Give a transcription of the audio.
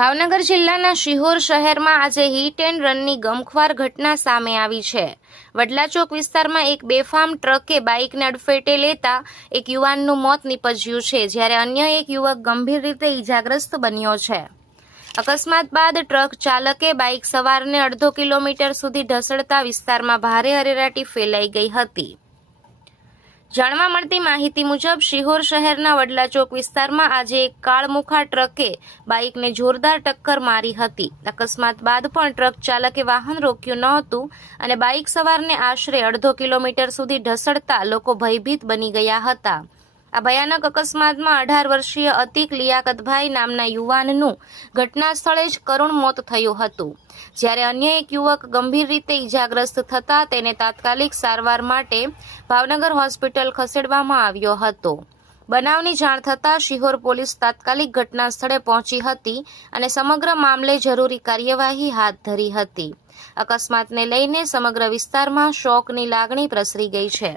ભાવનગર જિલ્લાના શિહોર શહેરમાં આજે હિટ એન્ડ રનની ગમખ્વાર ઘટના સામે આવી છે। વડલા ચોક વિસ્તારમાં એક બેફામ ટ્રકે બાઇકને અડફેટે લેતા એક યુવાનનું મોત નીપજ્યું છે, જ્યારે અન્ય એક યુવક ગંભીર રીતે ઈજાગ્રસ્ત બન્યો છે। અકસ્માત બાદ ટ્રક ચાલકે બાઇક સવારને અડધો કિલોમીટર સુધી ઢસડતા વિસ્તારમાં ભારે અરેરાટી ફેલાઈ ગઈ હતી। જાણવા મળતી માહિતી મુજબ શિહોર શહેરના વડલા ચોક વિસ્તારમાં આજે એક કાળમુખા ટ્રકે બાઇકને જોરદાર ટક્કર મારી હતી। અકસ્માત બાદ પણ ટ્રક ચાલકે વાહન રોક્યું ન હતું અને બાઇક સવારને આશરે અડધો કિલોમીટર સુધી ઢસડતા લોકો ભયભીત બની ગયા હતા। આ ભયાનક અકસ્માતમાં 18 વર્ષીય અતિક લિયાકતભાઈ નામના યુવાનનું ઘટના સ્થળે જ કરુણ મોત થયું હતું, જ્યારે અન્ય એક યુવક ગંભીર રીતે ઈજાગ્રસ્ત થતા તેને તાત્કાલિક સારવાર માટે ભાવનગર હોસ્પિટલ ખસેડવામાં આવ્યો હતો। બનાવની જાણ થતાં શિહોર પોલીસ તાત્કાલિક ઘટના સ્થળે પહોંચી હતી અને સમગ્ર મામલે જરૂરી કાર્યવાહી હાથ ધરી હતી। અકસ્માતને લઈને સમગ્ર વિસ્તારમાં શોકની લાગણી પ્રસરી ગઈ છે।